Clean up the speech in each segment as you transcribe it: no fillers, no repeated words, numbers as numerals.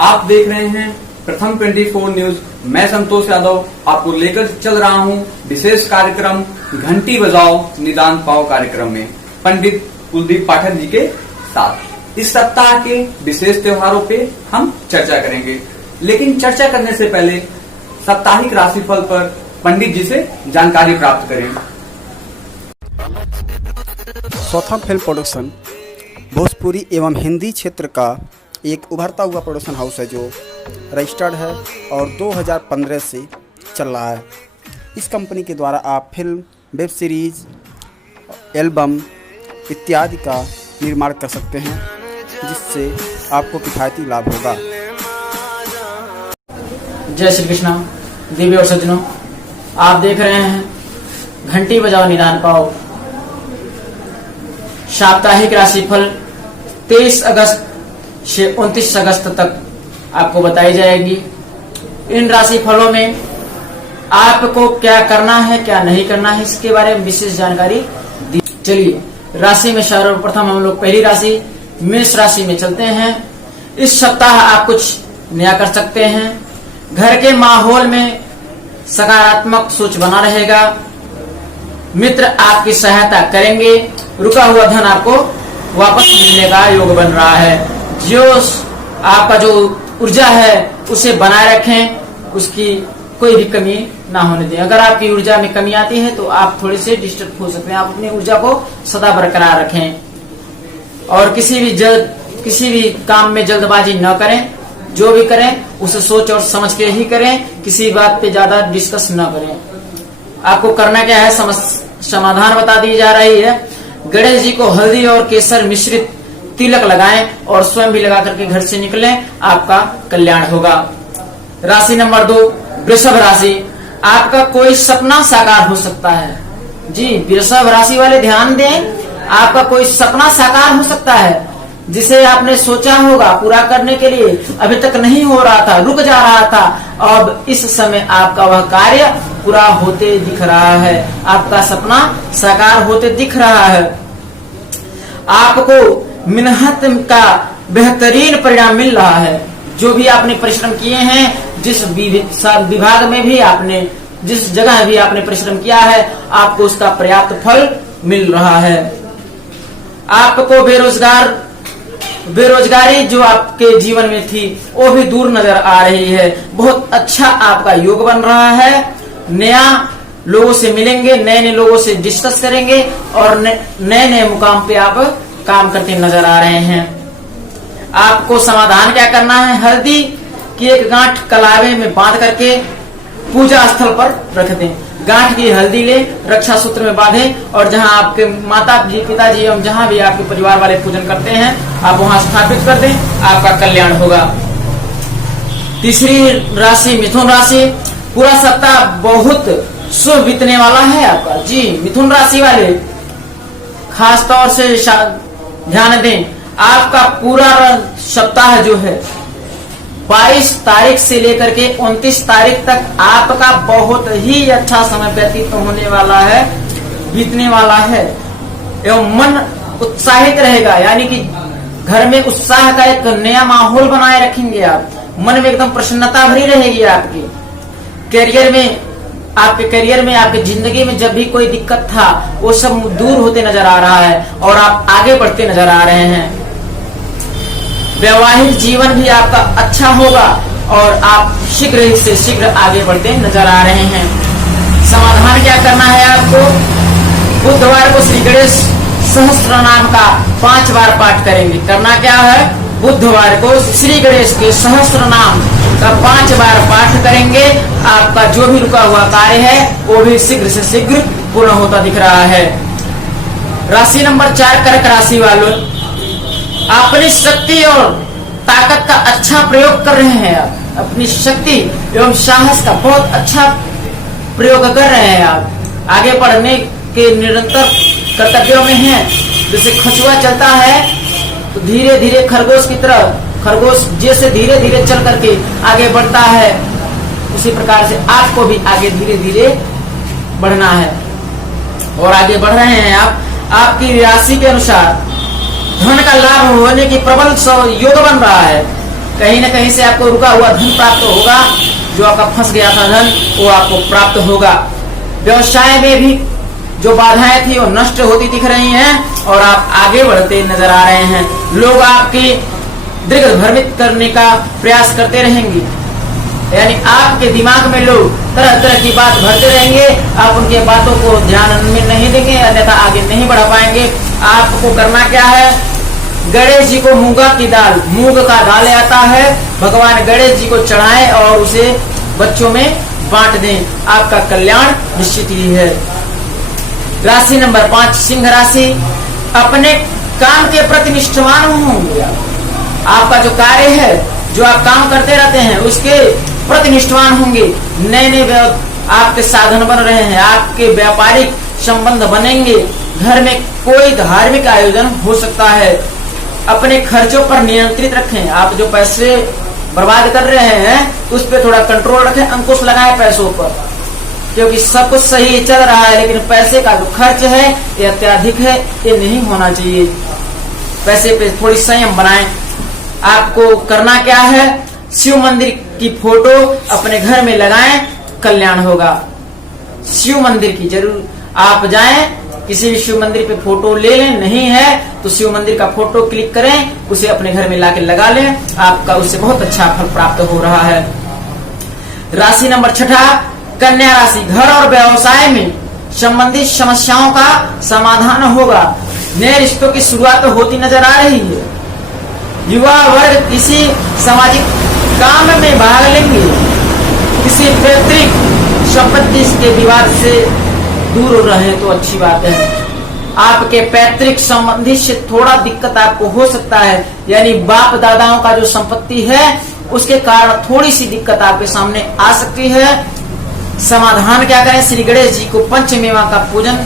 आप देख रहे हैं प्रथम 24 न्यूज। मैं संतोष यादव आपको लेकर चल रहा हूं विशेष कार्यक्रम घंटी बजाओ निदान पाओ कार्यक्रम में पंडित कुलदीप पाठक जी के साथ। इस सप्ताह के विशेष त्योहारों पे हम चर्चा करेंगे, लेकिन चर्चा करने से पहले साप्ताहिक राशिफल पर पंडित जी से जानकारी प्राप्त करें। स्वथम फिल्म प्रोडक्शन भोजपुरी एवं हिंदी क्षेत्र का एक उभरता हुआ प्रोडक्शन हाउस है जो रजिस्टर्ड है और 2015 से चल रहा है। इस कंपनी के द्वारा आप फिल्म, वेब सीरीज, एल्बम इत्यादि का निर्माण कर सकते हैं, जिससे आपको किफायती लाभ होगा। जय श्री कृष्णा देवी और सज्जनों, आप देख रहे हैं घंटी बजाओ निदान पाओ साप्ताहिक राशिफल 23 अगस्त से 29 अगस्त तक आपको बताई जाएगी। इन राशिफलों में आपको क्या करना है क्या नहीं करना है इसके बारे में विशेष जानकारी दी। चलिए राशि में सर्वप्रथम हम लोग पहली राशि मेष राशि में चलते हैं। इस सप्ताह आप कुछ नया कर सकते हैं। घर के माहौल में सकारात्मक सोच बना रहेगा। मित्र आपकी सहायता करेंगे। रुका हुआ धन आपको वापस मिलने का योग बन रहा है। जो आपका जो ऊर्जा है उसे बनाए रखें, उसकी कोई भी कमी ना होने दें। अगर आपकी ऊर्जा में कमी आती है तो आप थोड़े से डिस्टर्ब हो सकते हैं। आप अपनी ऊर्जा को सदा बरकरार रखें और किसी भी काम में जल्दबाजी न करें। जो भी करें उसे सोच और समझ के ही करें। किसी बात पे ज्यादा डिस्कस न करें। आपको करना क्या है, समाधान बता दी जा रही है। गणेश जी को हल्दी और केसर मिश्रित तिलक लगाएं और स्वयं भी लगा करके घर से निकलें, आपका कल्याण होगा। राशि नंबर 2 वृषभ राशि। आपका कोई सपना साकार हो सकता है। जी वृषभ राशि वाले ध्यान दें, आपका कोई सपना साकार हो सकता है जिसे आपने सोचा होगा पूरा करने के लिए, अभी तक नहीं हो रहा था, रुक जा रहा था। अब इस समय आपका वह कार्य पूरा होते दिख रहा है। आपका सपना साकार होते दिख रहा है। आपको मेहनत का बेहतरीन परिणाम मिल रहा है। जो भी आपने परिश्रम किए हैं, जिस विभाग में भी आपने, जिस जगह भी आपने परिश्रम किया है, आपको उसका पर्याप्त फल मिल रहा है। आपको बेरोजगारी जो आपके जीवन में थी वो भी दूर नजर आ रही है। बहुत अच्छा आपका योग बन रहा है। नया लोगों से मिलेंगे, नए नए लोगों से डिस्कस करेंगे और नए नए मुकाम पे आप काम करते नजर आ रहे हैं। आपको समाधान क्या करना है, हल्दी की एक गांठ कलावे में बांध करके पूजा स्थल पर रख दें। गांठ की हल्दी ले, रक्षा सूत्र में बांधें और जहां आपके माता जी, पिताजी एवं जहां भी आपके परिवार वाले पूजन करते हैं, आप वहां स्थापित कर दें, आपका कल्याण होगा। तीसरी राशि मिथुन राशि। पूरा सप्ताह बहुत शुभ बीतने वाला है आपका। जी मिथुन राशि वाले खास तौर से ध्यान दें, आपका पूरा सप्ताह जो है 22 तारीख से लेकर के 29 तारीख तक आपका बहुत ही अच्छा समय व्यतीत होने वाला है, बीतने वाला है। एवं मन उत्साहित रहेगा, यानी कि घर में उत्साह का एक नया माहौल बनाए रखेंगे आप। मन में एकदम प्रसन्नता भरी रहेगी आपकी। आपके करियर में, आपकी जिंदगी में जब भी कोई दिक्कत था वो सब दूर होते नजर आ रहा है और आप आगे बढ़ते नजर आ रहे हैं। वैवाहिक जीवन भी आपका अच्छा होगा और आप शीघ्र ही से शीघ्र आगे बढ़ते नजर आ रहे हैं। समाधान क्या करना है आपको, बुधवार को श्री गणेश सहस्त्र नाम का 5 बार पाठ करेंगे। करना क्या है, बुधवार को श्री गणेश के सहस्त्र नाम का 5 बार पाठ करेंगे। आपका जो भी रुका हुआ कार्य है वो भी शीघ्र से शीघ्र पूर्ण होता दिख रहा है। राशि नंबर 4 कर्क राशि वालों, अपनी शक्ति और ताकत का अच्छा प्रयोग कर रहे हैं। आप अपनी शक्ति एवं साहस का बहुत अच्छा प्रयोग कर रहे हैं। आप आगे बढ़ने के निरंतर कर्तव्यों में हैं। जैसे खचुआ चलता है तो धीरे धीरे खरगोश की तरह, खरगोश जैसे धीरे धीरे चल करके आगे बढ़ता है, उसी प्रकार से आपको भी आगे धीरे धीरे बढ़ना है और आगे बढ़ रहे हैं आप। आपकी राशि के अनुसार धन का लाभ होने की प्रबल योग बन रहा है। कहीं न कहीं से आपको रुका हुआ धन प्राप्त होगा, जो आपका फंस गया था धन वो आपको प्राप्त होगा। व्यवसाय में भी जो बाधाएं थी वो नष्ट होती दिख रही हैं और आप आगे बढ़ते नजर आ रहे हैं। लोग आपकी दीर्घ भ्रमित करने का प्रयास करते रहेंगे, यानी आपके दिमाग में लोग तरह तरह की बात भरते रहेंगे, आप उनके बातों को ध्यान में नहीं देंगे, अन्यथा आगे नहीं बढ़ा पाएंगे। आपको करना क्या है, गणेश जी को मूंगा की दाल, मूंग का दाल आता है, भगवान गणेश जी को चढ़ाएं और उसे बच्चों में बांट दें, आपका कल्याण निश्चित ही है। राशि नंबर 5 सिंह राशि, अपने काम के प्रति निष्ठावान होंगे। आपका जो कार्य है, जो आप काम करते रहते हैं उसके प्रति निष्ठावान होंगे। नए नए आपके साधन बन रहे हैं, आपके व्यापारिक संबंध बनेंगे। घर में कोई धार्मिक आयोजन हो सकता है। अपने खर्चों पर नियंत्रित रखें। आप जो पैसे बर्बाद कर रहे हैं उस पर थोड़ा कंट्रोल रखें, अंकुश लगाएं पैसों पर, क्योंकि सब कुछ सही चल रहा है लेकिन पैसे का जो खर्च है ये अत्याधिक है, ये नहीं होना चाहिए। पैसे पे थोड़ी संयम बनाएं। आपको करना क्या है, शिव मंदिर की फोटो अपने घर में लगाएं, कल्याण होगा। शिव मंदिर की जरूर आप जाएं, किसी भी शिव मंदिर पे फोटो ले लें, नहीं है तो शिव मंदिर का फोटो क्लिक करें, उसे अपने घर में लाके लगा लें, आपका उससे बहुत अच्छा फल प्राप्त हो रहा है। राशि नंबर 6 कन्या राशि, घर और व्यवसाय में संबंधित समस्याओं का समाधान होगा। नए रिश्तों की शुरुआत होती नजर आ रही है। युवा वर्ग किसी सामाजिक काम में भाग लेंगे। किसी पैतृक संपत्ति के विवाद से दूर रहे तो अच्छी बात है। आपके पैतृक संबंधी से थोड़ा दिक्कत आपको हो सकता है, यानी बाप दादाओं का जो संपत्ति है उसके कारण थोड़ी सी दिक्कत आपके सामने आ सकती है। समाधान क्या करें, श्री गणेश जी को पंचमेवा का पूजन,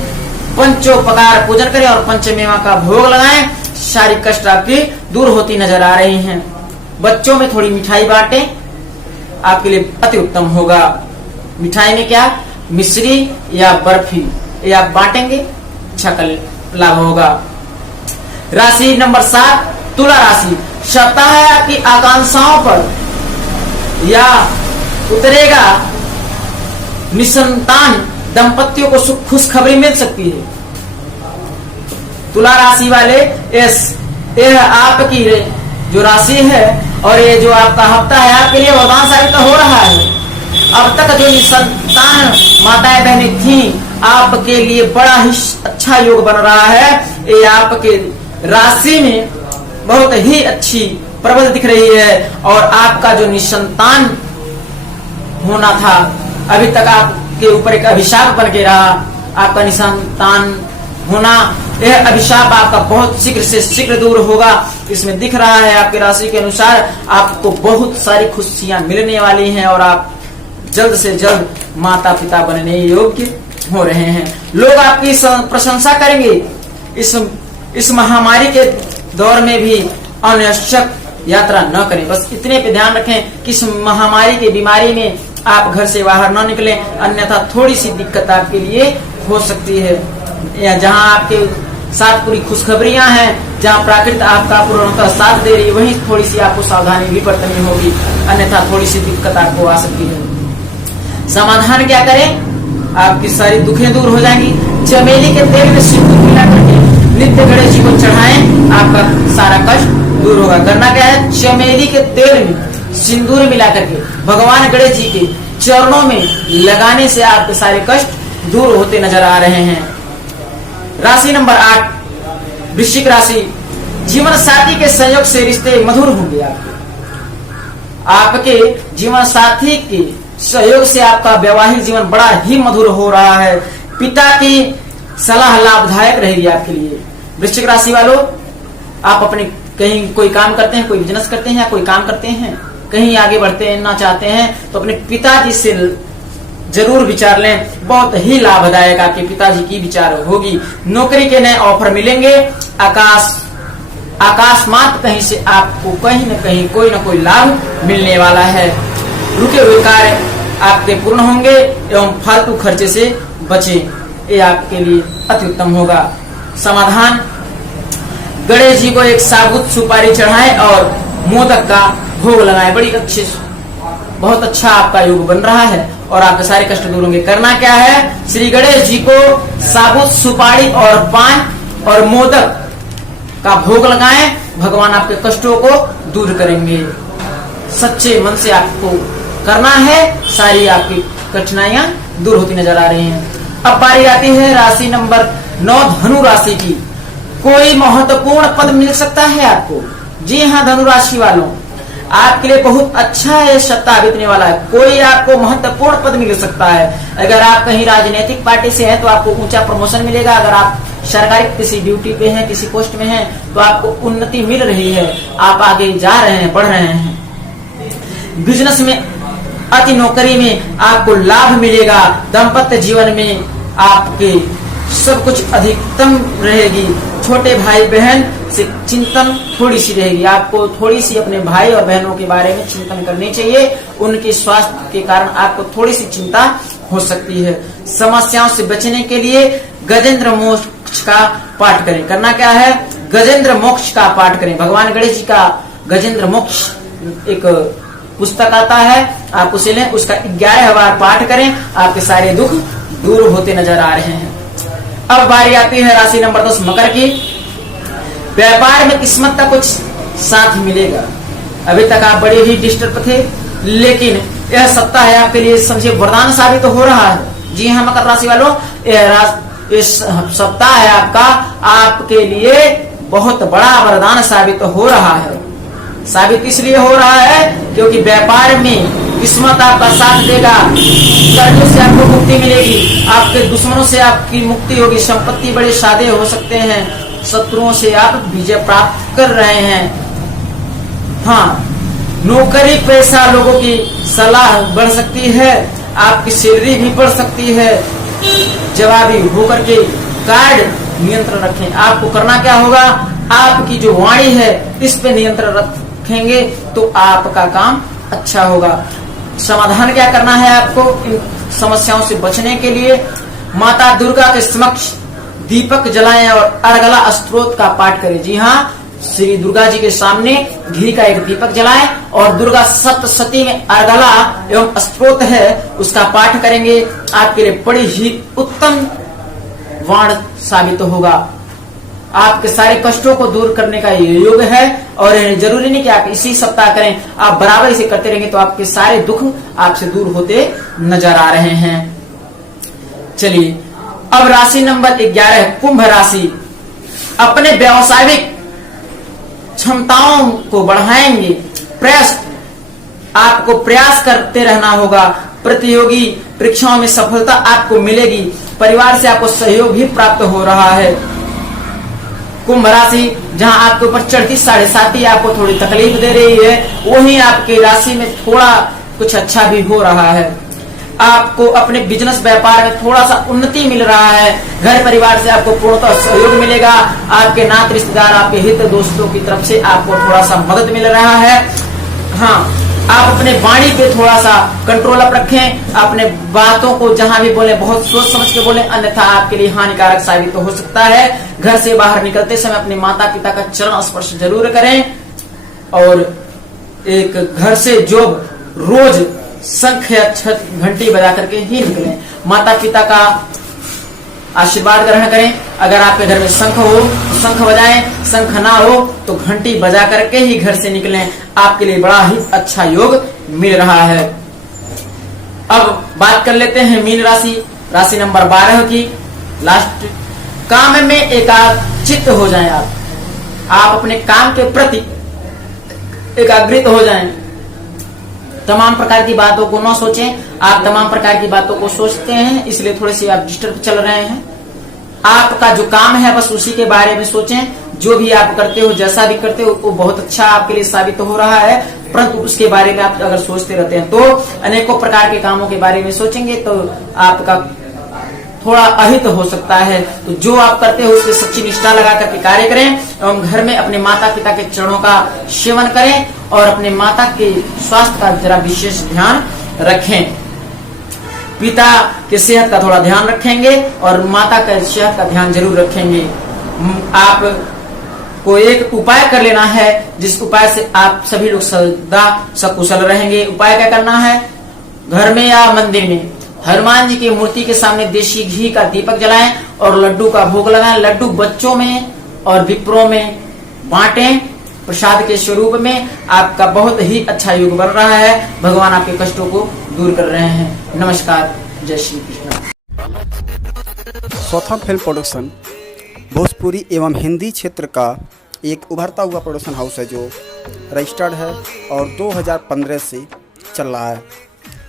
पंचोपकार पूजन करें और पंचमेवा का भोग लगाएं। शारीरिक कष्ट आपकी दूर होती नजर आ रही हैं। बच्चों में थोड़ी मिठाई बांटें, आपके लिए अति उत्तम होगा। मिठाई में क्या, मिश्री या बर्फी, ये आप बांटेंगे, अच्छा लाभ होगा। राशि नंबर 7 तुला राशि, सप्ताह है आपकी आकांक्षाओं पर या उतरेगा। निसंतान दंपतियों को सुख खुशखबरी मिल सकती है। तुला राशि वाले यह आपकी जो राशि है और ये जो आपका हफ्ता है आपके लिए वरदान साबित हो रहा है। अब तक जो निसंतान माताएं बहनें थी, आपके लिए बड़ा ही अच्छा योग बन रहा है। ये आपके राशि में बहुत ही अच्छी प्रबल दिख रही है और आपका जो निसंतान होना था, अभी तक आपके ऊपर एक अभिशाप बन के रहा, आपका निसंतान होना, यह अभिशाप आपका बहुत शीघ्र से शीघ्र दूर होगा। इसमें दिख रहा है आपकी राशि के अनुसार आपको बहुत सारी खुशियां मिलने वाली हैं और आप जल्द से जल्द माता पिता बनने योग्य हो रहे हैं। लोग आपकी प्रशंसा करेंगे। इस महामारी के दौर में भी अनावश्यक यात्रा न करें। बस इतने पे ध्यान रखें कि इस महामारी की बीमारी में आप घर से बाहर न निकलें, अन्यथा थोड़ी सी दिक्कत आपके लिए हो सकती है। या जहां आपके साथ पूरी खुशखबरियां हैं, जहां प्राकृतिक आपका पूर्णतः साथ दे रही है, वहीं थोड़ी सी आपको सावधानी भी बरतनी होगी, अन्यथा थोड़ी सी दिक्कत आपको आ सकती है। समाधान क्या करें, आपकी सारी दुखें दूर हो जाएंगी। चमेली के तेल में सिंदूर मिला करके नित्य गणेश जी को चढ़ाएं, आपका सारा कष्ट दूर होगा। करना क्या है, चमेली के तेल में सिंदूर मिला करके भगवान गणेश जी के चरणों में लगाने से आपके सारे कष्ट दूर होते नजर आ रहे हैं। राशि नंबर 8 वृश्चिक राशि, जीवन साथी के सहयोग से रिश्ते मधुर होंगे। आपके जीवन साथी के सहयोग से आपका वैवाहिक जीवन बड़ा ही मधुर हो रहा है। पिता की सलाह लाभदायक रहेगी आपके लिए। वृश्चिक राशि वालों, आप अपने कहीं कोई काम करते हैं, कोई बिजनेस करते हैं या कोई काम करते हैं, कहीं आगे बढ़ते ना चाहते हैं तो अपने पिताजी से जरूर विचार लें। बहुत ही लाभदायक आपके पिताजी की विचार होगी। नौकरी के नए ऑफर मिलेंगे। आकाशमात कहीं से आपको कहीं न कहीं कोई न कोई लाभ मिलने वाला है। रुके हुए कार्य आपके पूर्ण होंगे एवं फालतू खर्चे से बचें, ये आपके लिए अति उत्तम होगा। समाधान, गणेश जी को एक साबुत सुपारी चढ़ाएं और मोदक का भोग लगाएं। बड़ी अच्छी, बहुत अच्छा आपका योग बन रहा है और आपके सारे कष्ट दूर होंगे। करना क्या है, श्री गणेश जी को साबुत सुपारी और पान और मोदक का भोग लगाएं। भगवान आपके कष्टों को दूर करेंगे। सच्चे मन से आपको करना है, सारी आपकी कठिनाइयां दूर होती नजर आ रही हैं। अब बारी आती है राशि नंबर 9 धनु राशि की। कोई महत्वपूर्ण पद मिल सकता है आपको। जी हाँ धनु राशि वालों, आपके लिए बहुत अच्छा है सप्ताह बीतने वाला है। कोई आपको महत्वपूर्ण पद मिल सकता है। अगर आप कहीं राजनीतिक पार्टी से हैं तो आपको ऊंचा प्रमोशन मिलेगा। अगर आप सरकारी किसी ड्यूटी पे हैं, किसी पोस्ट में हैं, तो आपको उन्नति मिल रही है। आप आगे जा रहे हैं, बढ़ रहे हैं। बिजनेस में, अति नौकरी में आपको लाभ मिलेगा। दाम्पत्य जीवन में आपके सब कुछ अधिकतम रहेगी। छोटे भाई बहन से चिंतन थोड़ी सी रहेगी। आपको थोड़ी सी अपने भाई और बहनों के बारे में चिंतन करनी चाहिए। उनके स्वास्थ्य के कारण आपको थोड़ी सी चिंता हो सकती है। समस्याओं से बचने के लिए गजेंद्र मोक्ष का पाठ करें। करना क्या है, गजेंद्र मोक्ष का पाठ करें। भगवान गणेश जी का गजेंद्र मोक्ष एक पुस्तक आता है, आप उसे लें, उसका 11 बार पाठ करें। आपके सारे दुख दूर होते नजर आ रहे हैं। अब बारी आती है राशि नंबर 10 मकर की। व्यापार में किस्मत का कुछ साथ मिलेगा। अभी तक आप बड़े ही डिस्टर्ब थे, लेकिन यह सप्ताह है आपके लिए समझिए वरदान साबित तो हो रहा है। जी हाँ मकर राशि वालों, इस सप्ताह है आपका आपके लिए बहुत बड़ा वरदान साबित तो हो रहा है। साबित इसलिए हो रहा है क्योंकि व्यापार में किस्मत आपका साथ देगा। कर्जों से आपको मुक्ति मिलेगी। आपके दुश्मनों से आपकी मुक्ति होगी। संपत्ति बड़े सादे हो सकते हैं। शत्रुओं से आप विजय प्राप्त कर रहे हैं। हाँ, नौकरी पेशा लोगों की सलाह बढ़ सकती है। आपकी सैलरी भी बढ़ सकती है। जवाबी होकर के कार्य नियंत्रण रखें। आपको करना क्या होगा, आपकी जो वाणी है इस पे नियंत्रण रखेंगे तो आपका काम अच्छा होगा। समाधान क्या करना है आपको इन समस्याओं से बचने के लिए, माता दुर्गा के समक्ष दीपक जलाएं और अर्गला स्तोत्र का पाठ करें। जी हाँ, श्री दुर्गा जी के सामने घी का एक दीपक जलाएं और दुर्गा सप्तशती में अर्गला एवं स्तोत्र है उसका पाठ करेंगे। आपके लिए बड़ी ही उत्तम वाण साबित होगा। आपके सारे कष्टों को दूर करने का ये योग है और जरूरी नहीं कि आप इसी सप्ताह करें, आप बराबर इसे करते रहेंगे तो आपके सारे दुख आपसे दूर होते नजर आ रहे हैं। चलिए अब राशि नंबर 11 है कुंभ राशि। अपने व्यावसायिक क्षमताओं को बढ़ाएंगे। आपको प्रयास करते रहना होगा। प्रतियोगी परीक्षाओं में सफलता आपको मिलेगी। परिवार से आपको सहयोग भी प्राप्त हो रहा है। कुंभ राशि जहां आपके ऊपर चढ़ती 7.5 आपको थोड़ी तकलीफ दे रही है, वहीं आपकी राशि में थोड़ा कुछ अच्छा भी हो रहा है। आपको अपने बिजनेस व्यापार में थोड़ा सा उन्नति मिल रहा है। घर परिवार से आपको पूर्णतः सहयोग मिलेगा। आपके नाते रिश्तेदार, आपके हित दोस्तों की तरफ से आपको थोड़ा सा मदद मिल रहा है। हाँ, आप अपने वाणी पे थोड़ा सा कंट्रोल अप रखें। अपने बातों को जहां भी बोले बहुत सोच समझ के बोले, अन्यथा आपके लिए हानिकारक साबित तो हो सकता है। घर से बाहर निकलते समय अपने माता पिता का चरण स्पर्श जरूर करें और एक घर से जो रोज शंख या घंटी बजा करके ही निकलें। माता पिता का आशीर्वाद ग्रहण करें। अगर आपके घर में शंख हो तो शंख बजाएं, शंख ना हो तो घंटी बजा करके ही घर से निकलें। आपके लिए बड़ा ही अच्छा योग मिल रहा है। अब बात कर लेते हैं मीन राशि, राशि नंबर 12 की। लास्ट, काम में एकाग्रचित्त हो जाएं। आप अपने काम के प्रति एकाग्रित हो जाएं। तमाम प्रकार की बातों को न सोचें। आप तमाम प्रकार की बातों को सोचते हैं, इसलिए थोड़े से आप डिस्टर्ब चल रहे हैं। आपका जो काम है बस उसी के बारे में सोचें। जो भी आप करते हो, जैसा भी करते हो, वो बहुत अच्छा आपके लिए साबित हो रहा है। परंतु उसके बारे में आप अगर सोचते रहते हैं तो अनेकों प्रकार के कामों के बारे में सोचेंगे तो आपका थोड़ा अहित हो सकता है। तो जो आप करते हो उससे सच्ची निष्ठा लगा करके कार्य करें एवं घर में अपने माता पिता के चरणों का सेवन करें और अपने माता के स्वास्थ्य का जरा विशेष ध्यान रखें। पिता के सेहत का थोड़ा ध्यान रखेंगे और माता का सेहत का ध्यान जरूर रखेंगे। आप आपको एक उपाय कर लेना है, जिस उपाय से आप सभी लोग सदा सकुशल रहेंगे। उपाय क्या करना है? घर में या मंदिर में हनुमान जी की मूर्ति के सामने देशी घी का दीपक जलाएं और लड्डू का भोग लगाएं। लड्डू बच्चों में और विप्रों में बांटें प्रसाद के स्वरूप में। आपका बहुत ही अच्छा योग बन रहा है। भगवान आपके कष्टों को दूर कर रहे हैं। नमस्कार, जय श्री कृष्ण। सौथम फिल्म प्रोडक्शन भोजपुरी एवं हिंदी क्षेत्र का एक उभरता हुआ प्रोडक्शन हाउस है जो रजिस्टर्ड है और 2015 से चल रहा है।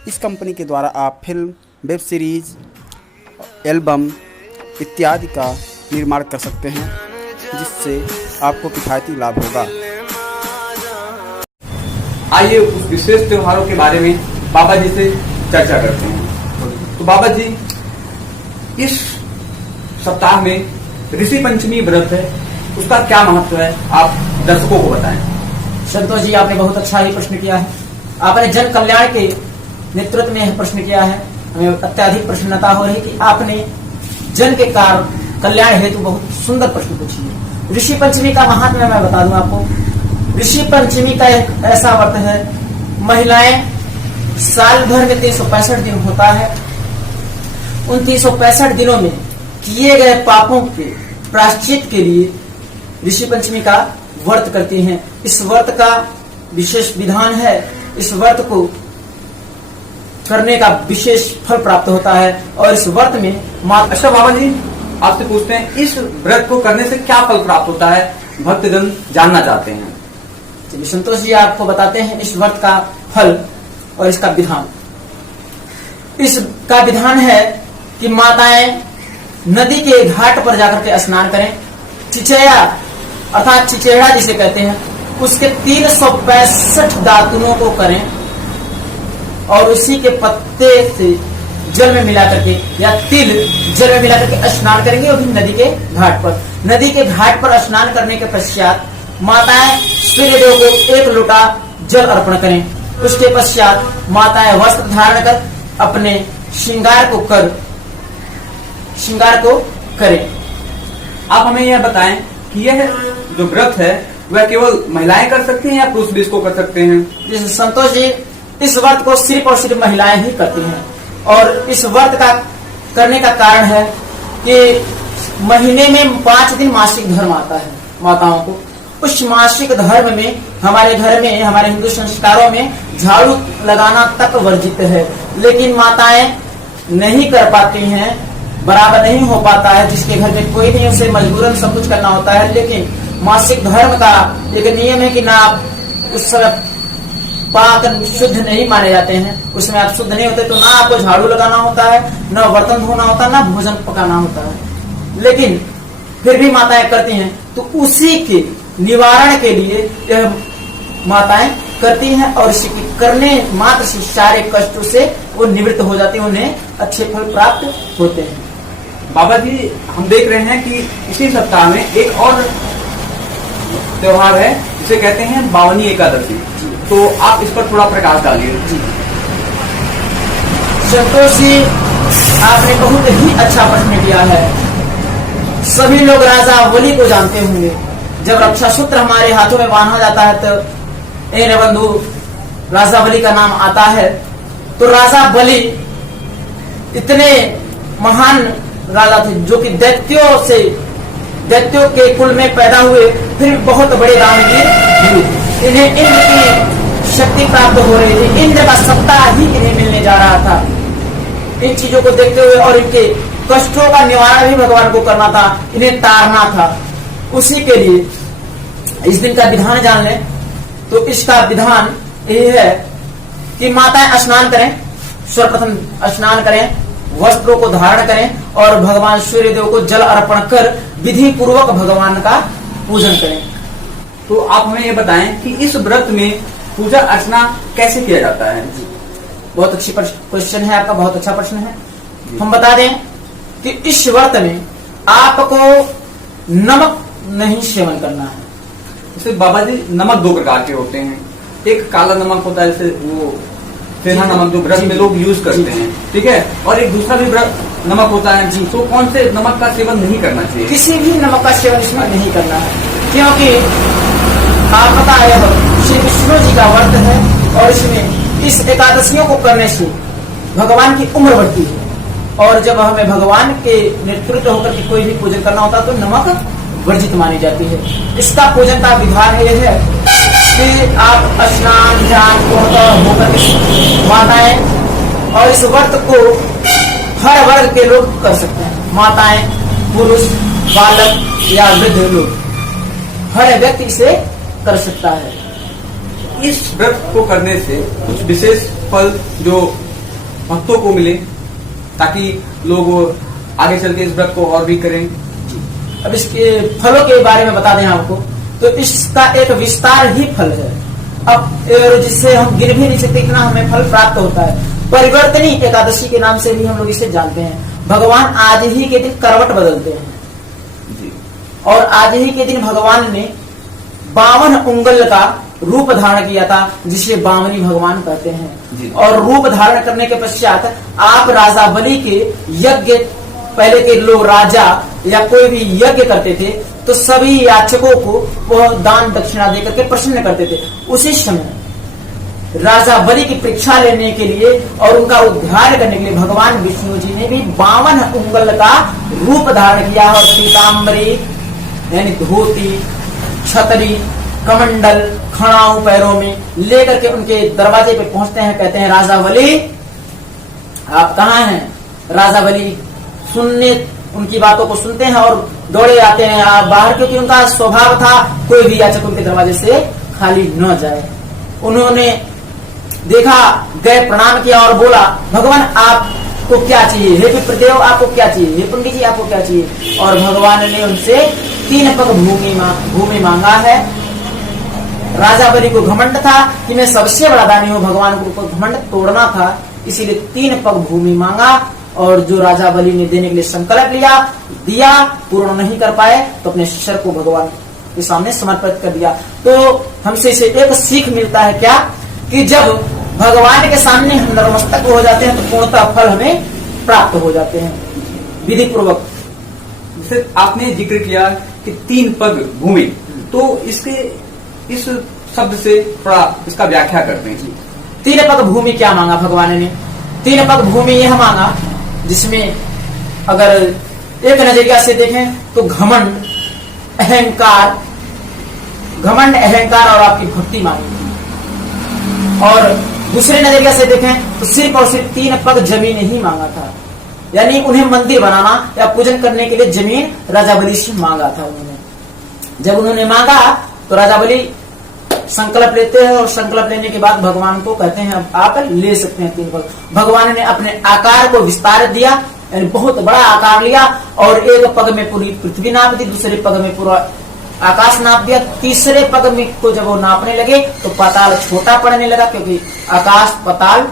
इस कंपनी के द्वारा आप फिल्म, वेब सीरीज, एल्बम इत्यादि का निर्माण कर सकते हैं, जिससे आपको किफ़ायती लाभ होगा। आइए उस विशेष त्योहारों के बारे में बाबा जी से चर्चा करते हैं। तो बाबा जी, इस सप्ताह में ऋषि पंचमी व्रत है, उसका क्या महत्व है, आप दर्शकों को बताएं। संतोष जी, आपने बहुत अच्छा ही प्रश्न किया है। आपने जन कल्याण के नेतृत्व में यह प्रश्न किया है। हमें अत्यधिक प्रसन्नता हो रही कि आपने जन के कार्य कल्याण हेतु बहुत सुंदर प्रश्न पूछी है। ऋषि पंचमी का महात्म्य मैं बता दूं आपको। ऋषि पंचमी का एक ऐसा व्रत है, महिलाएं साल भर में 365 दिन होता है। उन 365 दिनों में किए गए पापों के प्रायश्चित के लिए ऋषि पंचमी का व्रत करती हैं। इस व्रत का विशेष विधान है। इस व्रत को करने का विशेष फल प्राप्त होता है और इस व्रत में अच्छा बाबा जी, आपसे पूछते हैं, इस व्रत को करने से क्या फल प्राप्त होता है, भक्तजन जानना चाहते हैं। चलिए संतोष जी, आपको बताते हैं इस व्रत का फल और इसका विधान। इसका विधान है कि माताएं नदी के घाट पर जाकर के स्नान करें। चिचैया अर्थात चिचेड़ा जिसे कहते हैं, उसके 365 दातुनों को करें और उसी के पत्ते से जल में मिला करके या तिल जल में मिला करके स्नान करेंगे, वो भी नदी के घाट पर। नदी के घाट पर स्नान करने के पश्चात माताएं सूर्यदेव को 1 लोटा जल अर्पण करें। उसके पश्चात माताएं वस्त्र धारण कर अपने श्रृंगार को करें। आप हमें यह बताएं कि यह जो व्रत है वह केवल महिलाएं कर सकती हैं या पुरुष भी इसको कर सकते हैं। जैसे संतोष जी, इस व्रत को सिर्फ और सिर्फ महिलाएं ही करती हैं और इस व्रत का करने का कारण है कि महीने में 5 दिन मासिक धर्म आता है माताओं को। उस मासिक धर्म में हमारे घर में, हमारे हिंदू संस्कारों में झाड़ू लगाना तक वर्जित है, लेकिन माताएं नहीं कर पाती हैं, बराबर नहीं हो पाता है। जिसके घर में कोई नहीं, उसे मजबूरन सब कुछ करना होता है। लेकिन मासिक धर्म का एक नियम है कि ना आप उस समय पाक शुद्ध नहीं माने जाते हैं, उसमें आप शुद्ध नहीं होते, तो ना आपको झाड़ू लगाना होता है, न बर्तन धोना होता है, ना भोजन पकाना होता है। लेकिन फिर भी माताएं करती हैं, तो उसी के निवारण के लिए यह माताएं करती हैं और इसी करने मात्र से सारे कष्टों से वो निवृत्त हो जाती हैं, उन्हें अच्छे फल प्राप्त होते हैं। बाबा जी, हम देख रहे हैं कि इसी सप्ताह में एक और त्योहार है जिसे कहते हैं बावनी एकादशी, तो आप इस पर थोड़ा प्रकाश डालिए। जी संतोष जी, आपने बहुत ही अच्छा प्रश्न किया है। सभी लोग राजा बलि को जानते होंगे। जब रक्षा सूत्र हमारे हाथों में बांधा जाता है तो ए बंधु राजा बलि का नाम आता है। तो राजा बलि इतने महान राजा थे जो कि दैत्यों के कुल में पैदा हुए, फिर बहुत बड़े रामवीर हुए। इन्हें इंद्र की शक्ति प्राप्त हो रही थी, इंद्र का सत्ता ही इन्हें मिलने जा रहा था। इन चीजों को देखते हुए और इनके कष्टों का निवारण भी भगवान को करना था, इन्हें तारना था। उसी के लिए इस दिन का विधान जान लें तो इसका विधान यही है कि माताएं स्नान करें, सर्वप्रथम स्नान करें, वस्त्रों को धारण करें और भगवान सूर्यदेव को जल अर्पण कर विधि पूर्वक भगवान का पूजन करें। तो आप हमें ये बताएं कि इस व्रत में पूजा अर्चना कैसे किया जाता है। जी, बहुत अच्छी क्वेश्चन है आपका, बहुत अच्छा प्रश्न है। हम बता दें कि इस व्रत में आपको नमक नहीं सेवन करना है। जैसे बाबा जी, नमक 2 प्रकार के होते हैं। एक काला नमक होता है, जैसे वो सेंधा नमक जो व्रत में लोग यूज करते हैं, ठीक है, और एक दूसरा भी व्रत नमक होता है। जी, तो कौन से नमक का सेवन नहीं करना चाहिए? किसी भी नमक का सेवन इसमें नहीं करना है। क्योंकि आप पता है श्री विष्णु जी का व्रत है और इसमें इस एकादशियों को करने से भगवान की उम्र बढ़ती है। और जब हमें भगवान के नेतृत्व होकर के कोई भी पूजन करना होता है तो नमक वर्जित मानी जाती है। इसका पूजन का विधान यह है कि आप स्नान ध्यान पूर्णतः होकर के माताएं, और इस व्रत को हर वर्ग के लोग कर सकते हैं, माताएं, पुरुष, बालक या वृद्ध लोग, हर व्यक्ति इसे कर सकता है। इस व्रत को करने से कुछ विशेष फल जो भक्तों को मिले ताकि लोग आगे चल के इस व्रत को और भी करें। अब इसके फलों के बारे में बता दें आपको, तो इसका एक विस्तार ही फल है। अब जिससे हम गिन भी नहीं सकते इतना हमें फल प्राप्त होता है। परिवर्तनी एकादशी के नाम से भी हम लोग इसे जानते हैं। भगवान आज ही के दिन करवट बदलते हैं जी। और आज ही के दिन भगवान ने 52 उंगल का रूप धारण किया था, जिसे बामनी भगवान कहते हैं। और रूप धारण करने के पश्चात आप राजा बलि के यज्ञ, पहले के लोग राजा या कोई भी यज्ञ करते थे तो सभी याचकों को वह दान दक्षिणा देकर के प्रसन्न करते थे। उसी समय राजा बलि की परीक्षा लेने के लिए और उनका उद्धार करने के लिए भगवान विष्णु जी ने भी 52 उंगल का रूप धारण किया और पीताम्बरी यानी धोती, छतरी, कमंडल, खड़ाऊ पैरों में लेकर के उनके दरवाजे पे पहुंचते हैं। कहते हैं राजा बलि आप कहाँ हैं? राजा बलि सुनने उनकी बातों को सुनते हैं और दौड़े आते हैं बाहर, क्योंकि उनका स्वभाव था कोई भी याचक उनके दरवाजे से खाली न जाए। उन्होंने देखा, गए, प्रणाम किया और बोला भगवान आपको क्या चाहिए? हे विप्रदेव आपको क्या चाहिए? हे पंडित जी आपको क्या चाहिए? और भगवान ने उनसे 3 पग भूमि मांगा है। राजा बलि को घमंड था कि मैं सबसे बड़ा दानी हूँ, भगवान को घमंड तोड़ना था, इसीलिए 3 पग भूमि मांगा। और जो राजा बलि ने देने के लिए संकल्प लिया, दिया, पूर्ण नहीं कर पाए तो अपने शरीर को भगवान के सामने समर्पित कर दिया। तो हमसे इसे एक सीख मिलता है क्या, कि जब भगवान के सामने हम नतमस्तक हो जाते हैं तो पूर्णतः फल हमें प्राप्त हो जाते हैं विधि पूर्वक। जैसे आपने जिक्र किया कि 3 पग भूमि, तो इसके इस शब्द से थोड़ा इसका व्याख्या करते हैं। 3 पग भूमि क्या मांगा भगवान ने? 3 पग भूमि यह मांगा जिसमें अगर एक नजरिया से देखें तो घमंड, अहंकार और आपकी भक्ति मांगी। और दूसरे नजरिया से देखें तो सिर्फ और सिर्फ 3 पग जमीन ही मांगा था, यानी उन्हें मंदिर बनाना या पूजन करने के लिए जमीन राजा बलि से मांगा था उन्होंने। जब उन्होंने मांगा तो राजा बलि संकल्प लेते हैं और संकल्प लेने के बाद भगवान को कहते हैं आप ले सकते हैं 3 पग। भगवान ने अपने आकार को विस्तार दिया, यानी बहुत बड़ा आकार लिया और एक पग में पूरी पृथ्वी नाप दी, दूसरे पग में पूरा आकाश नाप दिया, तीसरे पग में को जब वो नापने लगे तो पाताल छोटा पड़ने लगा, क्योंकि आकाश, पाताल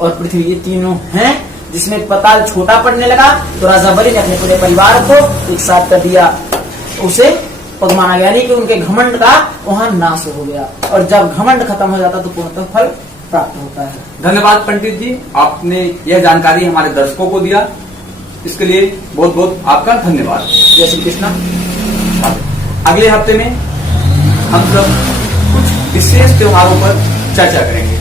और पृथ्वी ये तीनों हैं, जिसमें पाताल छोटा पड़ने लगा। तो राजा बलि ने अपने पूरे परिवार को एक साथ कर दिया, उसे पग माना गया, यानी कि उनके घमंड का वहां नाश हो गया। और जब घमंड खत्म हो जाता तो पूर्णतः फल प्राप्त होता है। धन्यवाद पंडित जी, आपने यह जानकारी हमारे दर्शकों को दिया, इसके लिए बहुत बहुत आपका धन्यवाद। जय श्री कृष्ण। अगले हफ्ते में हम सब कुछ विशेष त्योहारों पर चर्चा करेंगे।